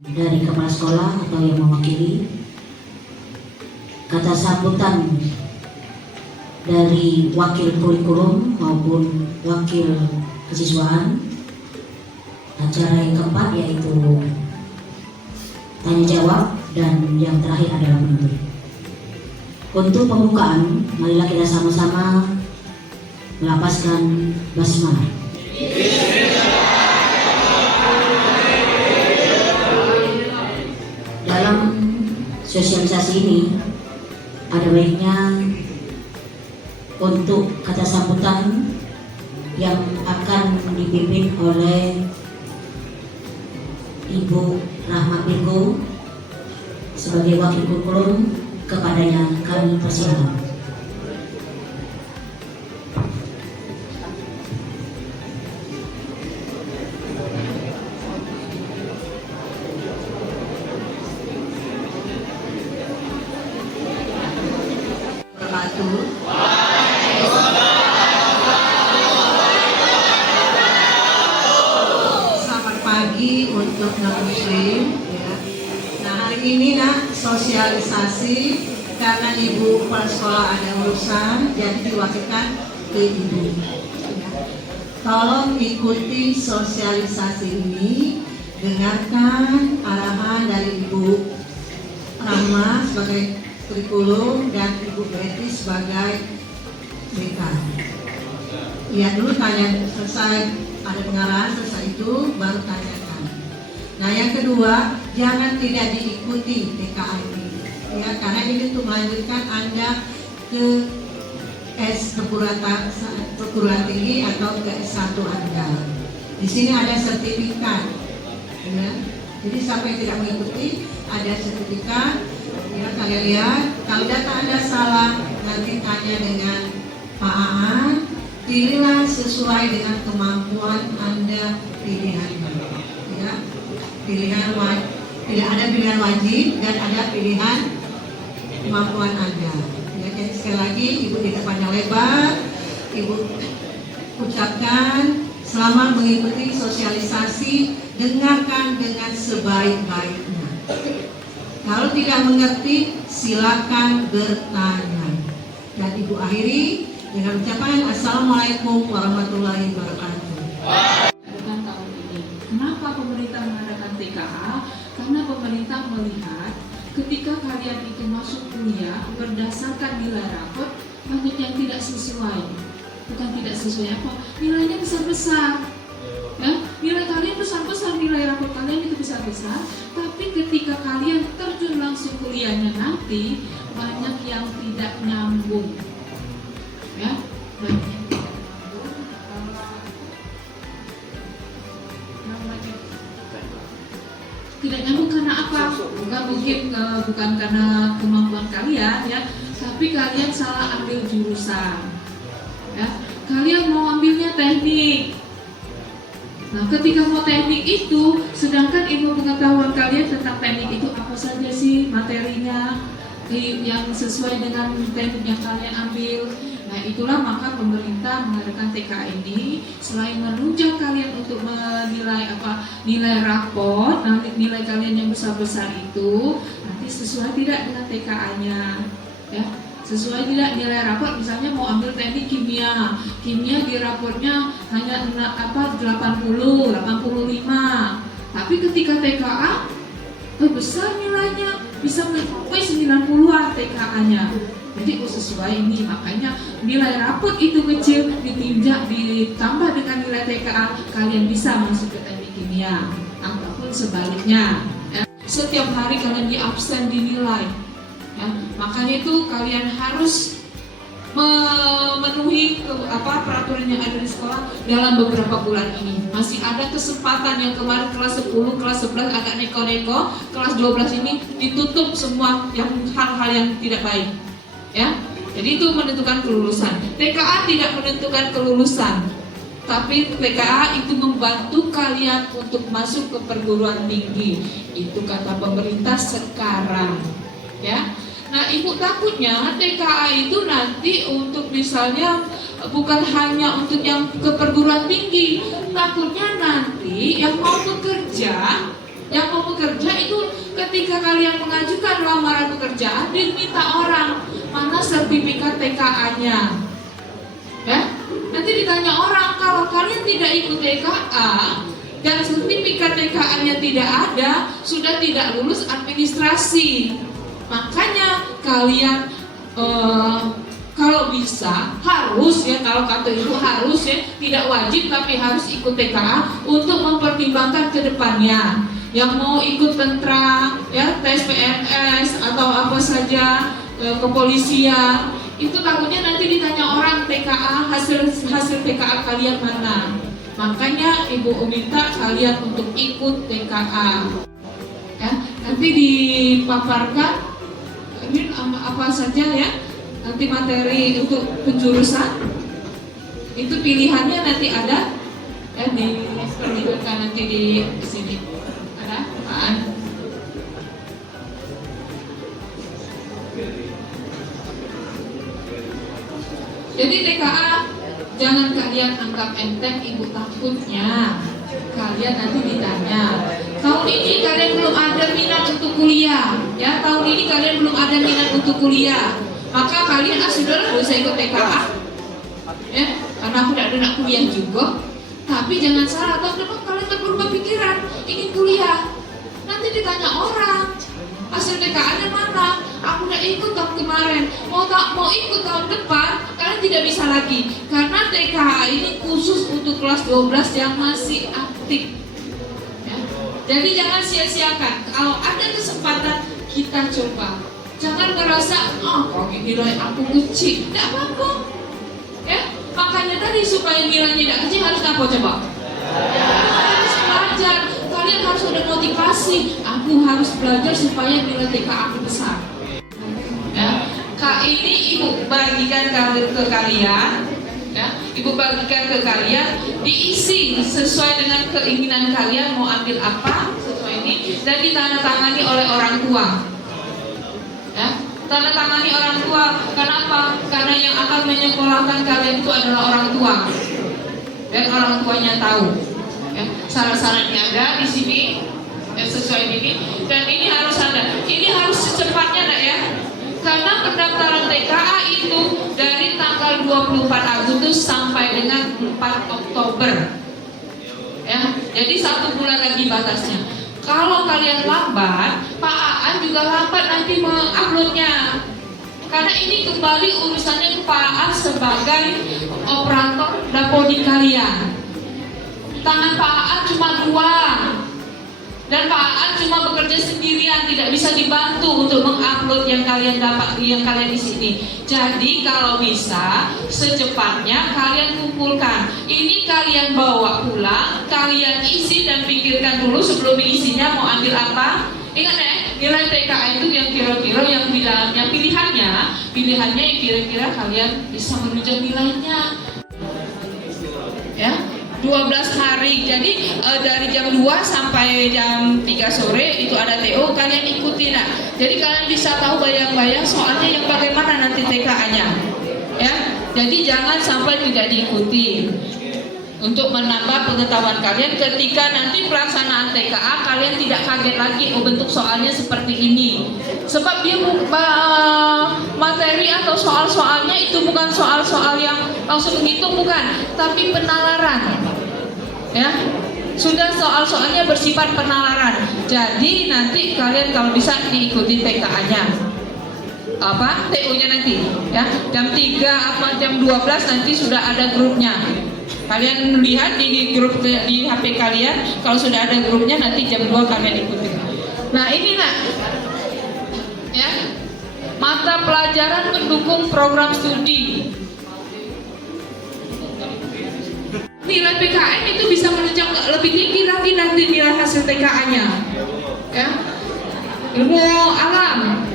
dari kepala sekolah atau yang mewakili, kata sambutan dari wakil kurikulum maupun wakil kesiswaan. Acara yang keempat yaitu tanya jawab, dan yang terakhir adalah menuntut. Untuk pembukaan, marilah kita sama-sama melapaskan basmalah. Dalam sosialisasi ini ada baiknya untuk kata sambutan yang akan dipimpin oleh Ibu Rahma Pirgo sebagai wakil kurikulum. Kepadanya kami persilakan. Selamat pagi untuk non-muslim ya. Nah, hari ini sosialisasi karena ibu kepala sekolah ada urusan, jadi diwakilkan ke ibu ya. Tolong ikuti sosialisasi ini, dengarkan arahan dari ibu Rahma sebagai kurikulum dan ibu Betty sebagai BK. Lihat dulu, tanya selesai, ada pengarahan selesai itu baru tanyakan. Nah, yang kedua, jangan tidak diikuti TKA ini ya, karena ini untuk melanjutkan Anda ke perguruan tinggi atau ke S1 Anda. Di sini ada sertifikat ya. Jadi siapa yang tidak mengikuti ada sertifikat ya, kalian lihat. Kalau data Anda salah, nanti tanya dengan Pak Aan, pilihlah sesuai dengan kemampuan Anda pilihannya ya. Tidak ada pilihan wajib dan ada pilihan kemampuan Anda ya. Jadi sekali lagi, ibu di depannya lebar, ibu ucapkan selama mengikuti sosialisasi, dengarkan dengan sebaik-baiknya. Kalau tidak mengerti, silakan bertanya. Dan ibu akhiri dengan ucapan Assalamualaikum warahmatullahi wabarakatuh. Tahun ini, kenapa pemerintah mengadakan TKA? Karena pemerintah melihat ketika kalian itu masuk kuliah berdasarkan nilai rapot, banyak yang tidak sesuai. Bukan tidak sesuai apa? Nilainya besar-besar. Ya, nilai kalian besar-besar, nilai rapot kalian itu besar-besar, tapi ketika kalian terjun langsung kuliahnya nanti banyak yang tidak nyambung. Ya, banyak yang tidak nyambung. Tidak nyambung karena apa? Bukan karena kemampuan kalian ya, tapi kalian salah ambil jurusan. Ya, kalian mau ambilnya teknik. Nah, ketika mau teknik itu, sedangkan ilmu pengetahuan kalian tentang teknik itu apa saja sih materinya yang sesuai dengan teknik yang kalian ambil. Nah, itulah maka pemerintah mengadakan TKA ini selain menunjang kalian untuk menilai nilai raport, nanti nilai kalian yang besar-besar itu nanti sesuai tidak dengan TKA-nya, ya. Sesuai tidak nilai raport, misalnya mau ambil teknik kimia di raportnya hanya 80, 85, tapi ketika TKA besar nilainya, bisa mencapai 90-an TKA-nya. Jadi sesuai ini, makanya nilai raport itu kecil ditambah dengan nilai TKA, kalian bisa masuk ke teknik kimia ataupun sebaliknya ya. Setiap hari kalian diabsen dinilai ya. Makanya itu kalian harus memenuhi peraturan yang ada di sekolah dalam beberapa bulan ini. Masih ada kesempatan yang kemarin kelas 10, kelas 11 agak neko-neko, kelas 12 ini ditutup semua yang hal-hal yang tidak baik. Ya, jadi itu menentukan kelulusan. TKA tidak menentukan kelulusan, tapi TKA itu membantu kalian untuk masuk ke perguruan tinggi. Itu kata pemerintah sekarang, ya. Nah, ibu takutnya TKA itu nanti untuk misalnya bukan hanya untuk yang ke perguruan tinggi, takutnya nanti yang mau bekerja Yang mau bekerja itu ketika kalian mengajukan lamaran pekerjaan, diminta orang mana sertifikat TKA-nya. Ya, nanti ditanya orang, kalau kalian tidak ikut TKA dan sertifikat TKA-nya tidak ada, sudah tidak lulus administrasi. Makanya kalian kalau bisa harus ya, kalau kata ibu harus ya, tidak wajib tapi harus ikut TKA untuk mempertimbangkan ke depannya. Yang mau ikut tentara ya, tes PNS atau apa saja, kepolisian, itu takutnya nanti ditanya orang TKA, hasil TKA kalian mana. Makanya ibu minta kalian untuk ikut TKA ya. Nanti dipaparkan ini apa saja ya, nanti materi untuk penjurusan itu pilihannya nanti ada ya, diperlihatkan nanti di sini ada apaan. Jadi TKA jangan kalian anggap enteng, ibu takutnya kalian nanti ditanya, tahun ini kalian belum ada minat untuk kuliah ya, tahun ini kalian belum ada minat untuk kuliah, maka kalian sudah bisa ikut TKA ya, karena aku tidak ada nak kuliah juga. Tapi jangan salah, tahun depan kalian berubah pikiran ingin kuliah, nanti ditanya orang hasil TKA-nya mana, aku udah ikut tahun kemarin, mau ikut tahun depan, kalian tidak bisa lagi, karena TKA ini khusus untuk kelas 12 yang masih aktif ya. Jadi jangan sia-siakan, kalau ada kesempatan kita coba, jangan merasa kok nilai aku kecil, tidak apa-apa ya. Makanya tadi supaya nilainya tidak kecil harus apa coba? Harus belajar. Kalian harus ada motivasi, aku harus belajar supaya nilai TKA aku besar ya. Kak, ini ibu bagikan ke kalian ya, ibu bagikan ke kalian, diisi sesuai dengan keinginan kalian mau ambil apa sesuai ini, dan ditandatangani oleh orang tua ya. Tanda tangani orang tua, kenapa? Karena yang akan menyekolahkan kalian itu adalah orang tua dan orang tuanya tahu ya, syarat-syaratnya ada di sini ya, sesuai ini, dan ini harus ada, ini harus secepatnya nak ya, karena pendaftaran TKA itu dari tanggal 24 Agustus sampai dengan 4 Oktober ya, jadi 1 bulan lagi batasnya. Kalau kalian lambat, Pak Aan juga lambat nanti menguploadnya, karena ini kembali urusannya ke Pak Aan sebagai operator Dapodi kalian. Tangan Pak Aan cuma 2, dan Pak Aan cuma bekerja sendirian, tidak bisa dibantu untuk mengupload yang kalian dapat, yang kalian di sini. Jadi kalau bisa secepatnya kalian kumpulkan. Ini kalian bawa pulang, kalian isi dan pikirkan dulu sebelum isinya mau ambil apa. Ingat ya, nilai TKA itu yang kira-kira yang di dalamnya pilihannya yang kira-kira kalian bisa menunjang nilainya. Ya. 12 hari, jadi dari jam 2 sampai jam 3 sore itu ada TO, kalian ikuti nah. Jadi kalian bisa tahu bayang-bayang soalnya yang bagaimana nanti TKA-nya ya. Jadi jangan sampai tidak diikuti, untuk menambah pengetahuan kalian ketika nanti pelaksanaan TKA, kalian tidak kaget lagi bentuk soalnya seperti ini. Sebab dia materi atau soal-soalnya itu bukan soal-soal yang langsung menghitung, bukan, tapi penalaran ya, sudah soal-soalnya bersifat penalaran. Jadi nanti kalian kalau bisa diikuti TKA-nya apa, TU-nya nanti ya, jam 3 apa jam 12 nanti sudah ada grupnya. Kalian lihat di grup di HP kalian, kalau sudah ada grupnya nanti jam 2 kalian ikuti. Nah ini nak ya, mata pelajaran mendukung program studi. Nilai PKN itu bisa menunjang lebih tinggi lagi nanti nilai hasil TKA-nya ya. Ilmu alam,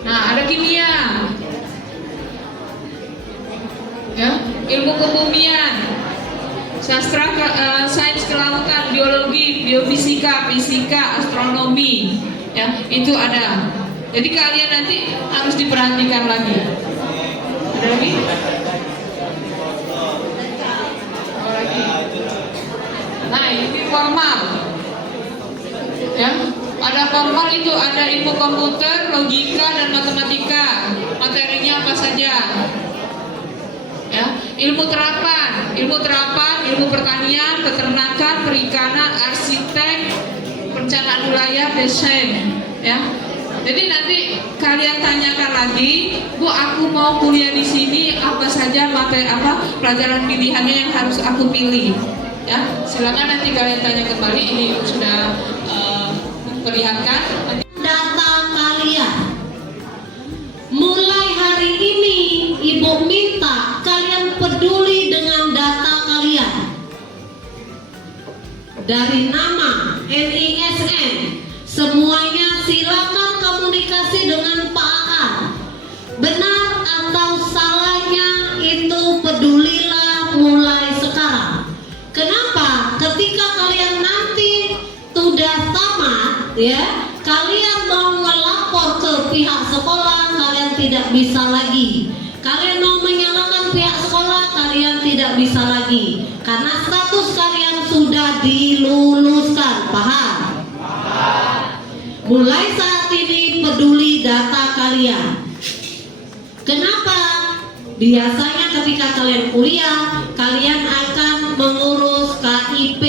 nah ada kimia ya, ilmu kebumian, sastra, sains kelautan, biologi, biofisika, fisika, astronomi ya, itu ada. Jadi kalian nanti harus diperhatikan lagi. Ada lagi? Nah ini formal Ya, pada formal itu ada ilmu komputer, logika, dan matematika. Materinya apa saja? Ya, ilmu terapan, ilmu pertanian, peternakan, perikanan, arsitek, perencanaan wilayah, desain. Ya, jadi nanti kalian tanyakan lagi, Bu, aku mau kuliah di sini, apa saja materi pelajaran pilihannya yang harus aku pilih. Ya, silakan nanti kalian tanya kembali. Ini sudah memperlihatkan Data kalian. Mulai hari ini Ibu minta kalian peduli dengan data kalian. Dari nama, NISN, semuanya silakan komunikasi dengan Pak Aan. Benar atau salahnya itu pedulilah mulai sekarang. Kenapa? Ketika kalian nanti sudah tamat, ya, kalian mau melapor ke pihak sekolah, kalian tidak bisa lagi. Kalian mau menyalahkan pihak sekolah, kalian tidak bisa lagi. Karena status kalian sudah diluluskan, paham? Mulai saat ini peduli data kalian. Kenapa? Biasanya ketika kalian kuliah, kalian akan mengurus KIP.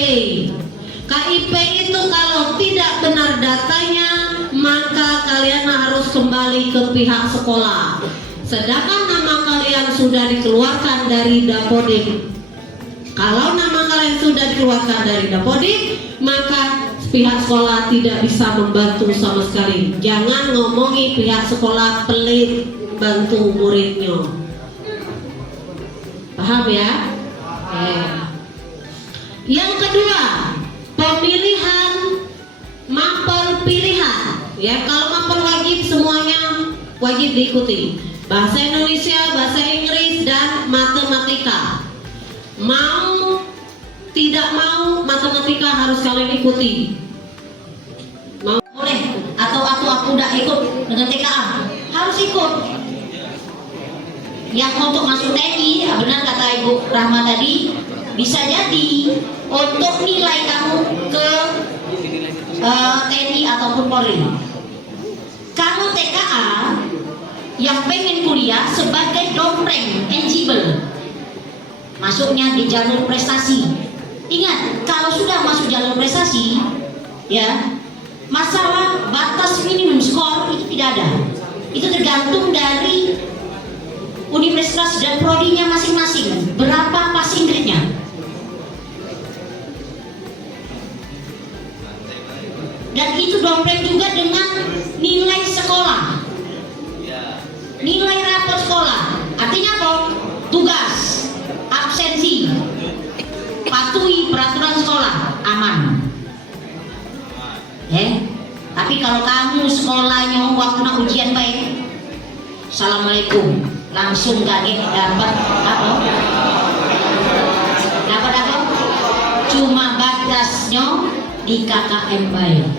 KIP itu kalau tidak benar datanya, maka kalian harus kembali ke pihak sekolah. Sedangkan nama kalian sudah dikeluarkan dari Dapodik. Kalau nama kalian sudah dikeluarkan dari Dapodik, maka pihak sekolah tidak bisa membantu sama sekali. Jangan ngomongi pihak sekolah pelit bantu muridnya. Paham ya? Yang kedua, pemilihan mapel pilihan. Ya, kalau mapel wajib semuanya wajib diikuti. Bahasa Indonesia, bahasa Inggris, dan matematika. Mau tidak mau matematika harus kalian ikuti. Mau Boleh atau aku udah ikut dengan TKA, harus ikut. Yang untuk masuk TNI, benar kata Ibu Rahma tadi, bisa jadi untuk nilai kamu ke TNI ataupun Polri. Kalau TKA yang pengen kuliah sebagai dompreng eligible, masuknya di jalur prestasi. Ingat, kalau sudah masuk jalur prestasi, ya, masalah batas minimum skor itu tidak ada. Itu tergantung dari universitas dan prodinya masing-masing, berapa passing grade-nya. Dan itu dompreng juga dengan nilai sekolah, nilai rapor sekolah. Artinya apa? Tugas, absensi, patuhi peraturan sekolah, aman. Tapi kalau kamu sekolahnya waktu nak ujian baik, assalamualaikum, langsung kaget dapat apa? Dapat apa? Cuma batasnya di KKM baik.